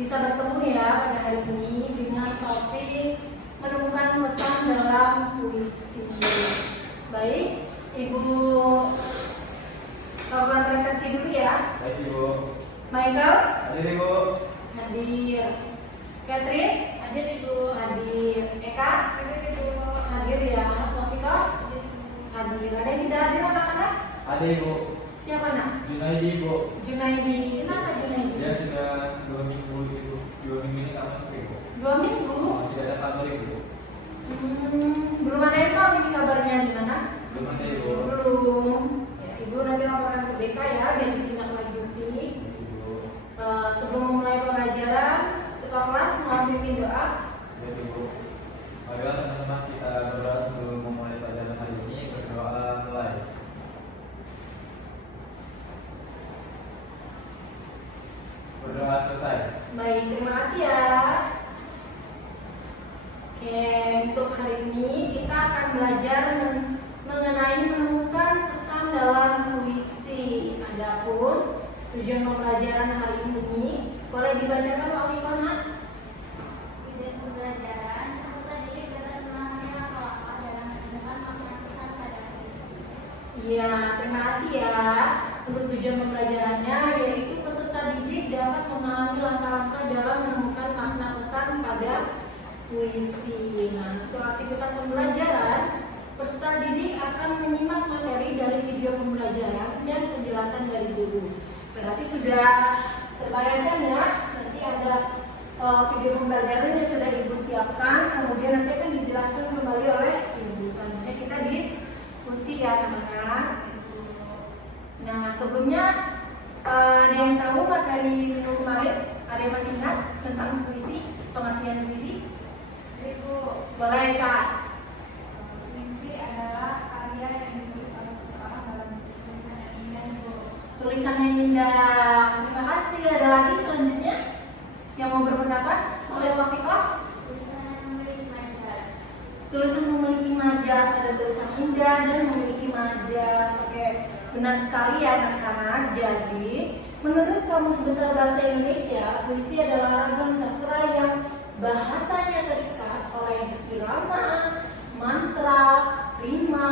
bisa bertemu ya pada hari ini dengan topik menemukan pesan dalam puisi. Baik, Ibu lakukan resepsi dulu ya. Baik Ibu. Michael? Hadir Ibu. Hadir. Catherine? Hadir Ibu. Hadir. Eka? Hadir Ibu. Hadir ya. Taufika? Hadir. Ada yang tidak hadir anak-anak? Hadir Ibu. Siapa nak? Junaidi Ibu. Junaidi. Kenapa Junaidi? Dia sudah 2 minggu Ibu. 2 minggu ini tak masuk Ibu. 2 minggu? Tidak ada kabar Ibu. Belum ada yang tahu ini kabarnya di mana? Belum ada Ibu. Belum. Ya, Ibu nanti laporkan ke BK ya, biar ditindaklanjuti. Ibu. Sebelum memulai pembelajaran, ketua kelas mohon pimpin doa. Baik Ibu. Marilah teman-teman kita berdoa sebelum memulai pelajaran hari ini. Berdoa mulai. Berdoa selesai. Baik, terima kasih ya. Oke, untuk hari ini kita akan belajar mengenai menemukan pesan dalam puisi. Adapun tujuan pembelajaran hari ini boleh dibacakan Pak Wikona? Tujuan pembelajaran peserta didik dapat memahami langkah-langkah dalam menemukan makna pesan pada puisi. Iya, terima kasih ya. Untuk tujuan pembelajarannya yaitu peserta didik dapat memahami langkah-langkah dalam menemukan makna pesan pada puisi. Nah, untuk aktivitas pembelajaran, peserta didik akan menyimak materi dari video pembelajaran dan penjelasan dari guru. Berarti sudah terbayangkan ya, nanti ada video pembelajaran yang sudah Ibu siapkan, kemudian nanti akan dijelaskan kembali oleh Ibu. Selanjutnya kita diskusi ya teman-teman. Nah, sebelumnya ada yang tahu materi minggu kemarin? Ada yang masih ingat tentang puisi, pengertian puisi? Ibu, Boleh Kak? puisi adalah karya yang ditulis oleh seseorang dalam bentuk tulisan yang indah, Ibu. Tulisan yang indah. Terima kasih. Ada lagi selanjutnya yang mau berpendapat? Boleh Wafika? Tulisan yang memiliki majas. Tulisan memiliki majas, ada tulisan indah dan memiliki majas. Oke, benar sekali ya anak-anak. Jadi, menurut Kamus Besar Bahasa Indonesia, puisi adalah ragam sastra yang bahasanya terikat oleh irama, mantra, rima,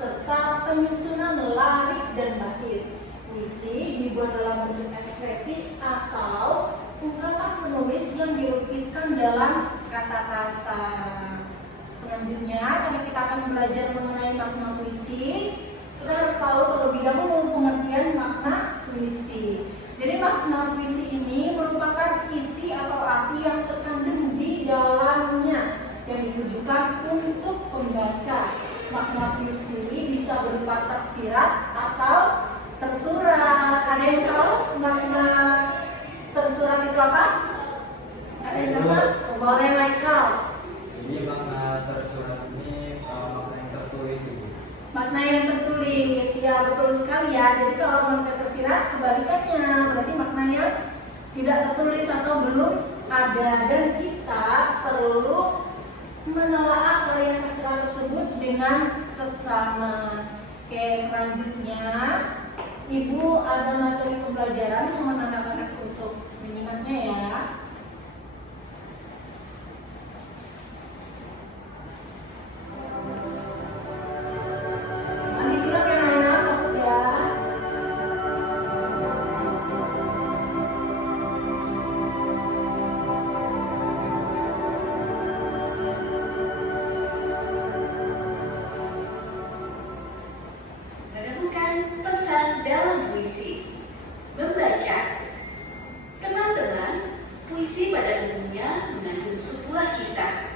serta penyusunan lirik dan bait. Puisi dibuat dalam bentuk ekspresi atau ungkapan penulis yang dilukiskan dalam kata-kata. Selanjutnya, karena kita akan belajar mengenai makna puisi, kita harus tahu terlebih dahulu pengertian makna puisi. Jadi makna puisi ini merupakan isi atau arti yang terkandung di dalamnya yang ditujukan untuk pembaca. Makna puisi bisa berupa tersirat atau tersurat. Ada yang tahu makna tersurat itu apa? Ada yang tahu? Boleh Michael. Jadi makna tersurat ini makna yang tertulis Ibu. Makna yang tertulis, ya betul sekali ya. Jadi kalau makna tersirat kebalikannya, berarti makna yang tidak tertulis atau belum ada. Dan kita perlu menelaah karya sastra tersebut dengan seksama. Oke, selanjutnya Ibu ada materi pembelajaran sama anak-anak untuk menyimaknya ya. Nanti simak ya anak-anak, fokus ya. Menemukan pesan dalam puisi. Membaca. Teman-teman, puisi pada umumnya mengandung sebuah kisah.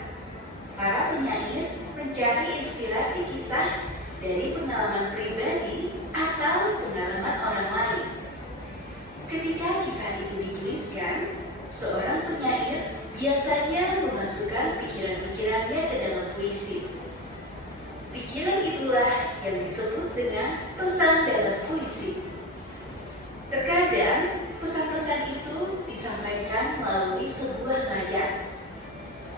Para penyair mencari inspirasi kisah dari pengalaman pribadi atau pengalaman orang lain. Ketika kisah itu dituliskan, seorang penyair biasanya memasukkan pikiran-pikirannya ke dalam puisi. Pikiran itulah yang disebut dengan pesan dalam puisi. Terkadang pesan-pesan itu disampaikan melalui sebuah majas.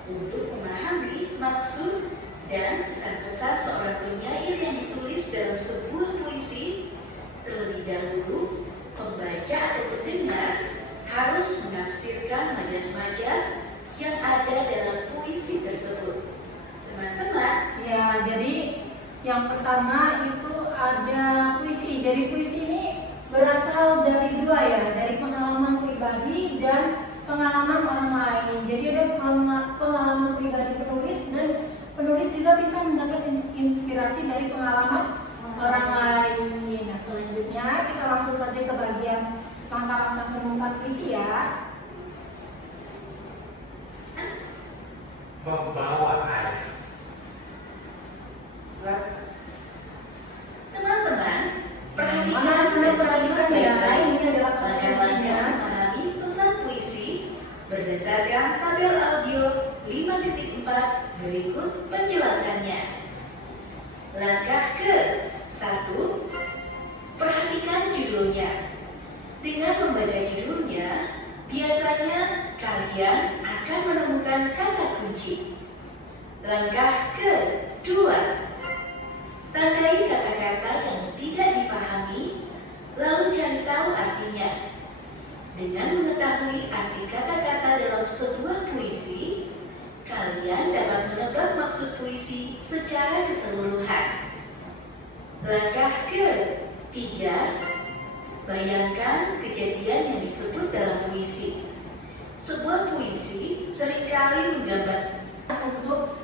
Untuk memahami maksud dan pesan-pesan seorang penyair yang ditulis dalam sebuah puisi, puisi ini berasal dari dua ya, dari pengalaman pribadi dan pengalaman orang lain. Jadi ada pengalaman pribadi penulis dan penulis juga bisa mendapat inspirasi dari pengalaman orang lain. Nah, selanjutnya kita langsung saja ke bagian langkah-langkah menemukan puisi ya. Membawa air. Teman-teman, Mana-mana perhatikan ya, ini adalah kata bagaimana kuncinya. memahami pesan puisi berdasarkan tabel audio 5.4 berikut penjelasannya. Langkah ke-1, perhatikan judulnya. Dengan membaca judulnya, biasanya kalian akan menemukan kata kunci. Langkah ke-2, tandai kata-kata yang tidak dipahami, lalu cari tahu artinya. Dengan mengetahui arti kata-kata dalam sebuah puisi, kalian dapat menebak maksud puisi secara keseluruhan. Langkah ke-3, bayangkan kejadian yang disebut dalam puisi. Sebuah puisi seringkali menggambar Untuk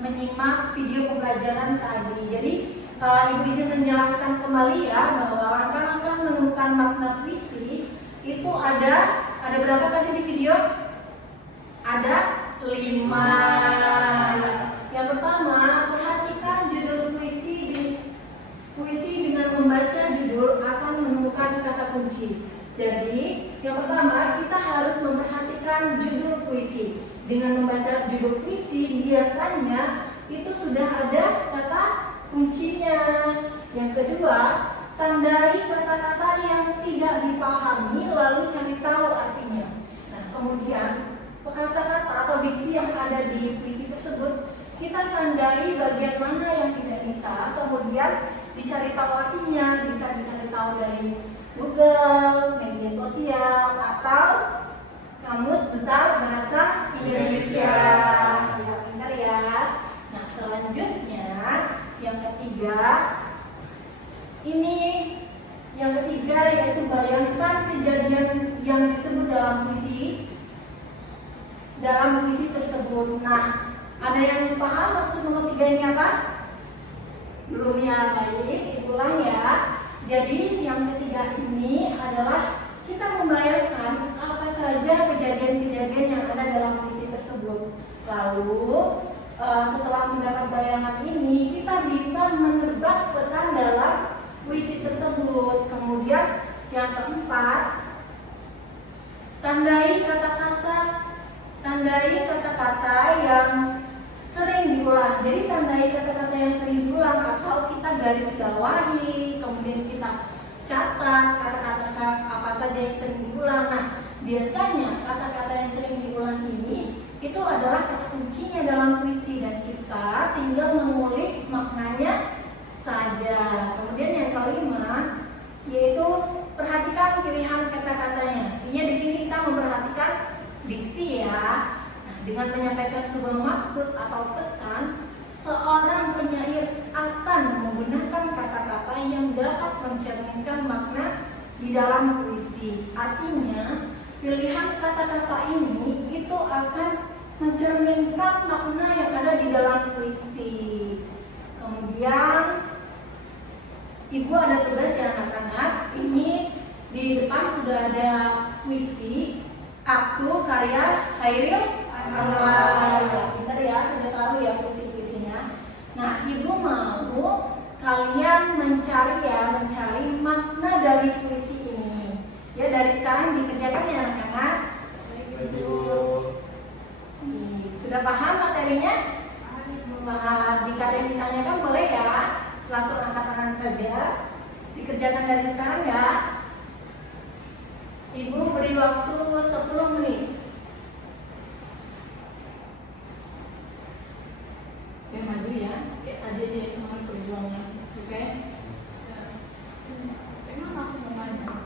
menyimak video pembelajaran tadi. Jadi Ibu izin menjelaskan kembali ya bahwa langkah-langkah menemukan makna puisi itu ada berapa tadi di video? Ada 5. Yang pertama, perhatikan judul puisi. Puisi dengan membaca judul akan menemukan kata kunci. Jadi, yang pertama kita harus memperhatikan judul puisi. Dengan membaca judul puisi, biasanya itu sudah ada kata kuncinya. Yang kedua, tandai kata-kata yang tidak dipahami lalu cari tahu artinya. Nah, kemudian kata-kata atau diksi yang ada di puisi tersebut kita tandai bagian mana yang tidak bisa, kemudian dicari tahu artinya. Bisa dicari tahu dari Google, media sosial, atau Kamus Besar Bahasa Indonesia. Ya, benar ya. Nah, selanjutnya yang ketiga, yaitu bayangkan kejadian yang disebut dalam puisi tersebut. Nah, ada yang paham maksud nomor 3 ini apa? Belum ya, baik, ulang ya. Jadi yang ketiga ini adalah kita membayangkan apa saja kejadian-kejadian yang ada dalam puisi tersebut. Lalu setelah mendapat bayangan ini, kita bisa menebak pesan dalam puisi tersebut. Kemudian yang keempat, tandai kata-kata yang sering diulang. Jadi tandai kata-kata yang sering diulang atau kita garis bawahi, kemudian kita catat kata-kata apa saja yang sering diulang. Nah, biasanya kata-kata yang sering diulang ini itu adalah kata kuncinya dalam puisi dan kita tinggal mengulik maknanya saja. Kemudian yang kelima yaitu perhatikan pilihan kata-katanya. Intinya di sini kita memperhatikan diksi ya. Nah, dengan menyampaikan sebuah maksud atau pesan, seorang penyair akan menggunakan kata-kata yang dapat mencerminkan makna di dalam puisi. Artinya, pilihan kata-kata ini itu akan mencerminkan makna yang ada di dalam puisi. Kemudian, Ibu ada tugas ya anak-anak. Ini di depan sudah ada puisi Aku karya Hairil Anwar. Pintar ya, sudah tahu ya puisi-puisinya. Nah, Ibu mau kalian mencari makna dari puisi ini. Ya, dari sekarang dikerjakan ya anak-anak. Sudah paham materinya? Paham. Jika ada yang ditanyakan boleh ya, langsung angkat tangan saja. Dikerjakan dari sekarang ya. Ibu beri waktu 10 menit. Oke, maju ya. Oke, tadi aja ya semangat perjuangan. Oke. Emang aku mau maju?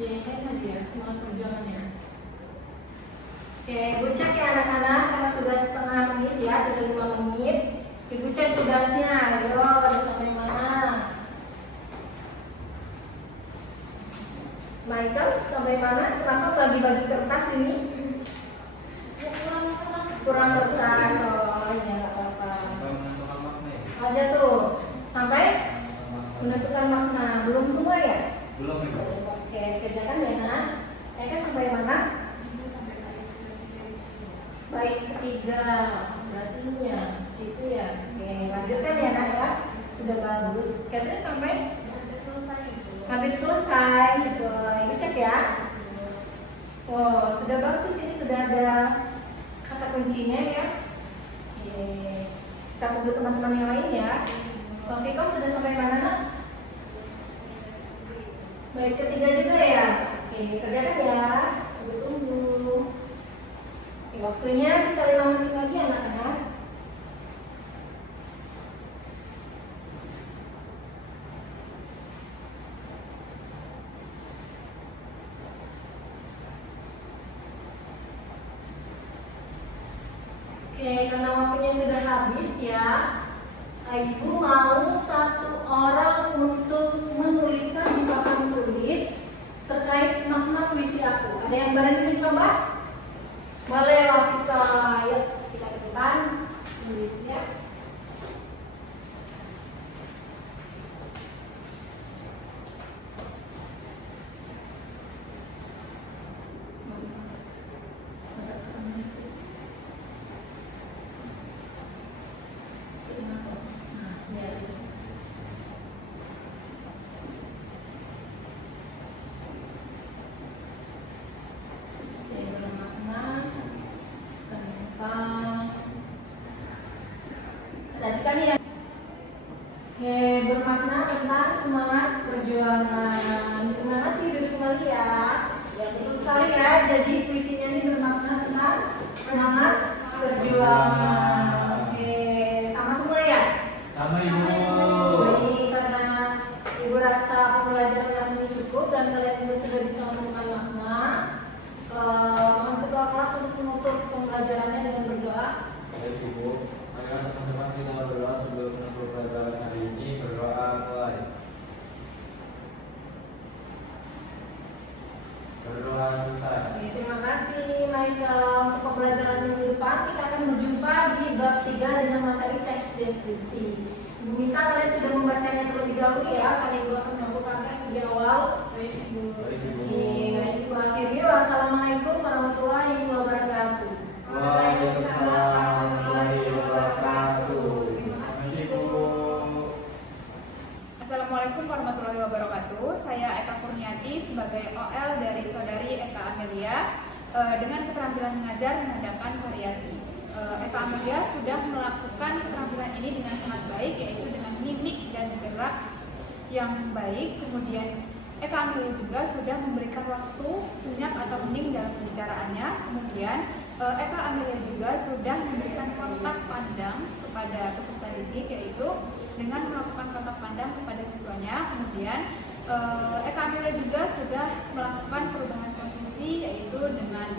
Ya, ini maju ya, semangat perjuangannya. Oke, Ibu cek ya anak-anak, karena sudah setengah menit ya, sudah 5 menit. Ibu cek tugasnya, ayo udah sampai mana? Michael, sampai mana? Kenapa bagi-bagi kertas ini? Kurang kertas. Oh iya, nggak apa-apa. menentukan makna ya? Aja tuh. Sampai menentukan makna. Belum semua ya? Belum ibu. Oke, kerjakan ya nak. Eka sampai mana? Bait ketiga. Berarti ini ya, situ ya. Oke, lanjutkan ya nak ya. Sudah bagus. Catherine sampai hampir selesai gitu. Ini cek ya. Oh, sudah bagus, ini sudah ada kata kuncinya ya. Oke. Kita tunggu teman-teman yang lain ya. Viko sudah sampai mana nak? Baik, ketiga juga ya. Oke, kerjakan ya. Tunggu. Oke, waktunya sisa 5 menit lagi anak-anak. Oke, karena waktunya sudah habis ya, Ibu mau satu orang untuk menuliskan di papan tulis terkait makna puisi aku. Ada yang berani mencoba? Boleh, Wafika. Yuk, kita ke depan tulisnya. Bermakna tentang semangat perjuangan. Terima kasih, duduk kembali ya. Ya, betul sekali ya. Jadi puisinya ini bermakna tentang semangat perjuangan. Oke, sama semua ya? Sama ibu. Baik, karena ibu rasa pembelajaran ini cukup dan kalian juga sudah bisa menemukan makna. Mohon ketua kelas untuk menutup pembelajarannya dengan berdoa. Baik ibu. Marilah teman-teman kita berdoa sebelum menutup pelajaran hari ini. Berdoa mulai. Berdoa selesai. Oke, terima kasih Michael. Untuk pembelajaran minggu depan kita akan berjumpa di bab 3 dengan materi teks deskripsi. Ibu minta kalian sudah membacanya terlebih dahulu ya, karena ibu akan melakukan tes di awal. Baik ibu. Oke, baik ibu akhiri. Wassalamualaikum warahmatullahi wabarakatuh. Waalaikumsalam warahmatullahi wabarakatuh. Terima kasih ibu. Assalamualaikum warahmatullahi wabarakatuh. Saya Eka Kurniati sebagai OL dari saudari Eka Amelia dengan keterampilan mengajar mengadakan variasi. Eka Amelia sudah melakukan keterampilan ini dengan sangat baik, yaitu dengan mimik dan gerak yang baik. Kemudian Eka Amelia juga sudah memberikan waktu senyap atau hening dalam pembicaraannya. Kemudian Eka Amelia juga sudah memberikan kontak pandang kepada peserta didik, yaitu dengan melakukan kontak pandang kepada siswanya. Kemudian Eka Amelia juga sudah melakukan perubahan posisi, yaitu dengan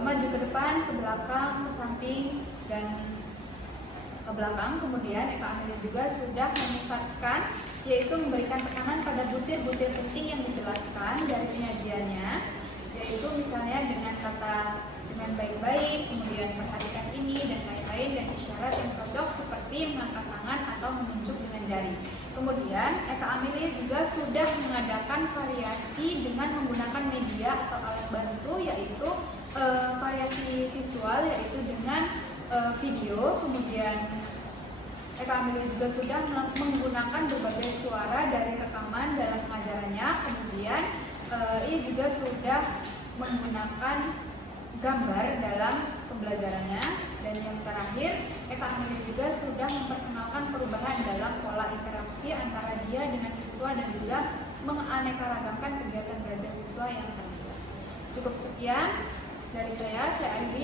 maju ke depan, ke belakang, ke samping, dan ke belakang. Kemudian Eka Amelia juga sudah memusatkan, yaitu memberikan tekanan pada butir-butir penting yang dijelaskan dari penyajiannya, yaitu misalnya dengan kata dengan baik-baik, kemudian perhatikan ini dan lain-lain, dan isyarat yang cocok seperti mengangkat tangan atau menunjuk dengan jari. Kemudian Eka Amelia juga sudah mengadakan variasi dengan menggunakan media atau alat bantu, yaitu variasi visual, yaitu dengan video. Kemudian Eka Amelia juga sudah menggunakan berbagai suara dari rekaman dalam pengajarannya. Kemudian ia juga sudah menggunakan gambar dalam pembelajarannya. Dan yang terakhir, Eka Amelia juga sudah memperkenalkan perubahan dalam pola interaksi antara dia dengan siswa dan juga menganeka ragamkan kegiatan belajar siswa yang terlibat. Cukup sekian dari saya akhiri.